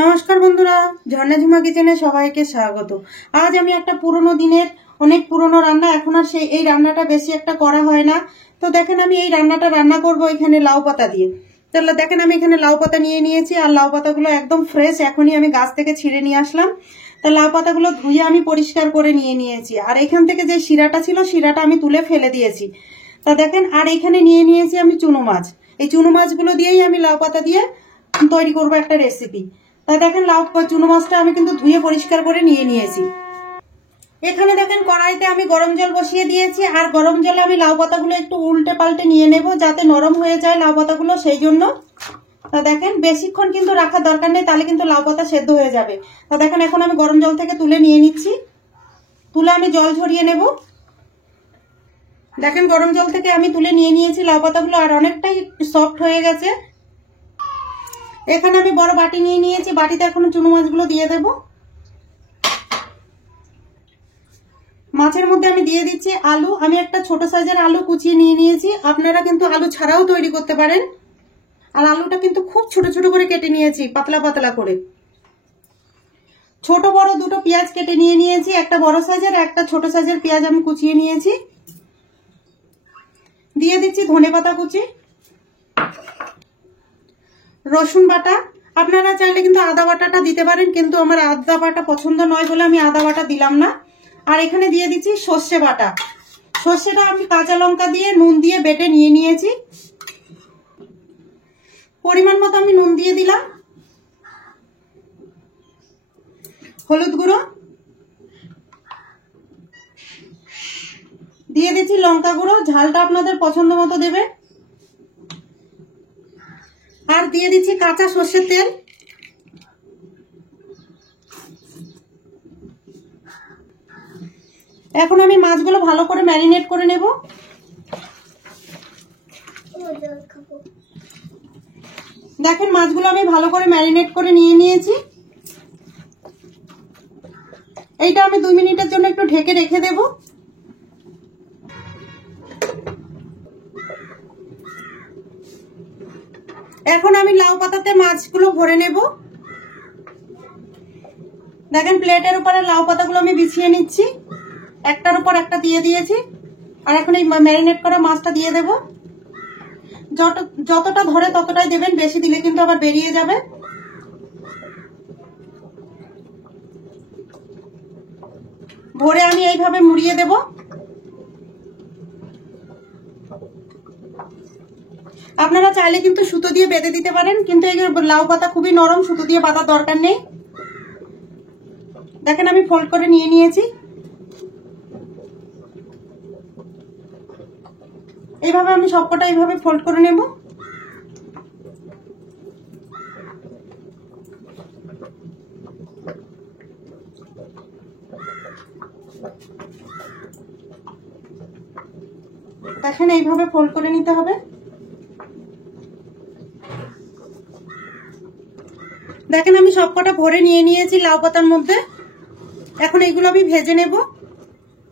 নমস্কার বন্ধুরা, ঝর্ণা ঝুমা কিচেনে সবাইকে স্বাগত। আজ আমি একটা পুরনো দিনের অনেক পুরনো রান্না, এখন আর এই রান্নাটা বেশি একটা করা হয় না। তো দেখেন আমি এই রান্নাটা রান্না করব এখানে লাউ পাতা দিয়ে। তাহলে দেখেন আমি এখানে লাউ পাতা নিয়ে নিয়েছি, আর লাউ পাতাগুলো একদম ফ্রেশ, এখনই আমি গাছ থেকে ছিঁড়ে নিয়ে আসলাম। তা লাউ পাতাগুলো ধুয়ে আমি পরিষ্কার করে নিয়ে নিয়েছি, আর এখান থেকে যে শিরাটা ছিল শিরাটা আমি তুলে ফেলে দিয়েছি। তা দেখেন, আর এখানে নিয়ে নিয়েছি আমি চুনো মাছ। এই চুনো মাছগুলো দিয়েই আমি লাউ পাতা দিয়ে তৈরি করবো একটা রেসিপি। তাই দেখেন লাউ চুনো মাছটা আমি কিন্তু ধুয়ে পরিষ্কার করে নিয়ে নিয়েছি। এখানে দেখেন কড়াইতে আমি গরম জল বসিয়ে দিয়েছি, আর গরম জলে আমি লাউ পাতাগুলো একটু উল্টে পাল্টে নিয়ে নেব যাতে নরম হয়ে যায় লাউ পাতাগুলো, সেই জন্য। তা দেখেন বেশিক্ষণ কিন্তু রাখার দরকার নেই, তাহলে কিন্তু লাউ পাতা সেদ্ধ হয়ে যাবে। তা দেখেন এখন আমি গরম জল থেকে তুলে নিয়ে নিচ্ছি, তুলে আমি জল ঝরিয়ে নেব। দেখেন গরম জল থেকে আমি তুলে নিয়ে নিয়েছি লাউ পাতাগুলো, আর অনেকটাই সফট হয়ে গেছে। এখানে আমি বড় বাটি নিয়ে নিয়েছি, বাটিতে এখন চুনো মাছগুলো দিয়ে দেব। মাছের মধ্যে আমি দিয়ে দিচ্ছি আলু। আমি একটা ছোট সাইজের আলু কুচিয়ে নিয়ে নিয়েছি, আপনারা কিন্তু আলু ছাড়াও তৈরি করতে পারেন। আর আলুটা কিন্তু খুব ছোট ছোট করে কেটে নিয়েছি, পাতলা পাতলা করে। ছোট বড় দুটো পেঁয়াজ কেটে নিয়ে নিয়েছি, একটা বড় সাইজের একটা ছোট সাইজের পেঁয়াজ আমি কুচিয়ে নিয়েছি। দিয়ে দিচ্ছি ধনেপাতা কুচি, রসুন বাটা। আপনারা চাইলে কিন্তু আদা বাটাটা দিতে পারেন, কিন্তু আমার আদা বাটা পছন্দ নয় বলে আমি আদা বাটা দিলাম না। আর এখানে দিয়ে দিচ্ছি সর্ষে বাটা। সর্ষেটা আমি কাঁচা লঙ্কা দিয়ে নুন দিয়ে বেটে নিয়ে নিয়েছি। পরিমাণ মতো আমি নুন দিয়ে দিলাম, হলুদ গুঁড়ো দিয়ে দিচ্ছি, লঙ্কা গুঁড়ো, ঝালটা আপনাদের পছন্দ মতো দেবে। আর দিয়ে দিচ্ছি কাঁচা সর্ষের তেল। এখন আমি মাছগুলো ভালো করে ম্যারিনেট করে নেব। দেখেন মাছগুলো আমি ভালো করে ম্যারিনেট করে নিয়ে নিয়েছি। এইটা আমি 2 মিনিটের জন্য একটু ঢেকে রেখে দেব। এখন আমি লাউ পাতাতে মাছগুলো ভরে নেব। দেখেন প্লেটের উপরে লাউ পাতাগুলো আমি বিছিয়ে নিচ্ছি, একটার উপর একটা দিয়ে দিয়েছি। আর এখন এই ম্যারিনেট করা মাছটা দিয়ে দেব। যতটা ধরে ততটাই দেবেন, বেশি দিলে কিন্তু আবার বেরিয়ে যাবে। ভরে আমি এইভাবে মুড়িয়ে দেব। আপনারা চাইলে কিন্তু সুতো দিয়ে বেঁধে দিতে পারেন, কিন্তু এই লাউ পাতা খুবই নরম, সুতো দিয়ে বাঁধার দরকার নেই। দেখেন আমি ফোল্ড করে নিয়ে নিয়েছি। এইভাবে আমি সবকটা এইভাবে ফোল্ড করে নেব। দেখেন এইভাবে ফোল্ড করে নিতে হবে। দেখেন আমি সবকটা ভরে নিয়ে নিয়েছি লাউ পাতার মধ্যে। এখন এইগুলো আমি ভেজে নেব।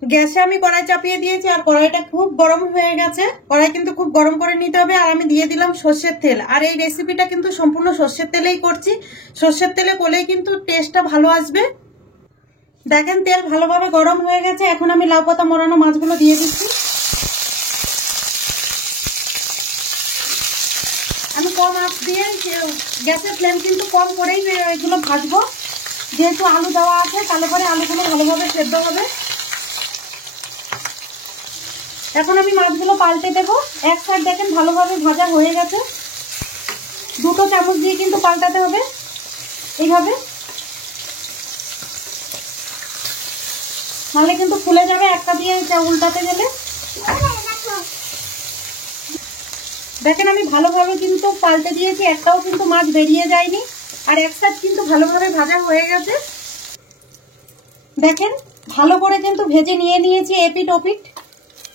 গ্যাসে আমি কড়াই চাপিয়ে দিয়েছি, আর কড়াইটা খুব গরম হয়ে গেছে। কড়াই কিন্তু খুব গরম করে নিতে হবে। আর আমি দিয়ে দিলাম সর্ষের তেল, আর এই রেসিপিটা কিন্তু সম্পূর্ণ সর্ষের তেলেই করছি। সর্ষের তেলে করলেই কিন্তু টেস্টটা ভালো আসবে। দেখেন তেল ভালোভাবে গরম হয়ে গেছে, এখন আমি লাউ পাতা মোড়ানো মাছগুলো দিয়ে দিচ্ছি। আমি কম আঁচ দিয়ে, গ্যাসের ফ্লেম কিন্তু কম করেই এগুলো ভাজবো, যেহেতু আলু দেওয়া আছে, তাহলে পরে আলুগুলো ভালোভাবে সেদ্ধ হবে। এখন আমি মাছগুলো পাল্টে দেবো। এক সাইড দেখেন ভালোভাবে ভাজা হয়ে গেছে। দুটো চামচ দিয়ে কিন্তু পাল্টাতে হবে এইভাবে, নাহলে কিন্তু ফুলে যাবে একটা দিয়ে উল্টাতে গেলে। দেখেন আমি ভালোভাবে কিন্তু পাল্টে দিয়েছি, একটাও কিন্তু মাছ বেরিয়ে যায়নি। আর এক সাইড কিন্তু ভালোভাবে ভাজা হয়ে গেছে। দেখেন ভালো করে কিন্তু ভেজে নিয়ে নিয়েছি এপিট ওপিট।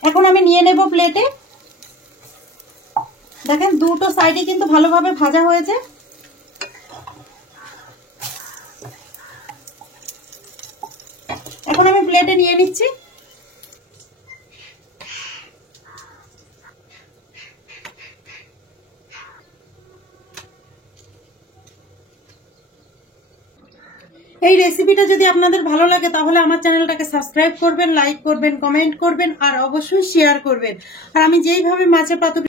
এখন আমি নিয়ে নেব প্লেটে। দেখেন দুটো সাইডে কিন্তু ভালোভাবে ভাজা হয়েছে। এখন আমি প্লেটে নিয়ে নিচ্ছি। এই রেসিপিটা যদি আপনাদের ভালো লাগে তাহলে আমার চ্যানেলটাকে সাবস্ক্রাইব করবেন, লাইক করবেন, কমেন্ট করবেন আর অবশ্যই শেয়ার করবেন। আর আমি যেইভাবে মাছের পাতুরি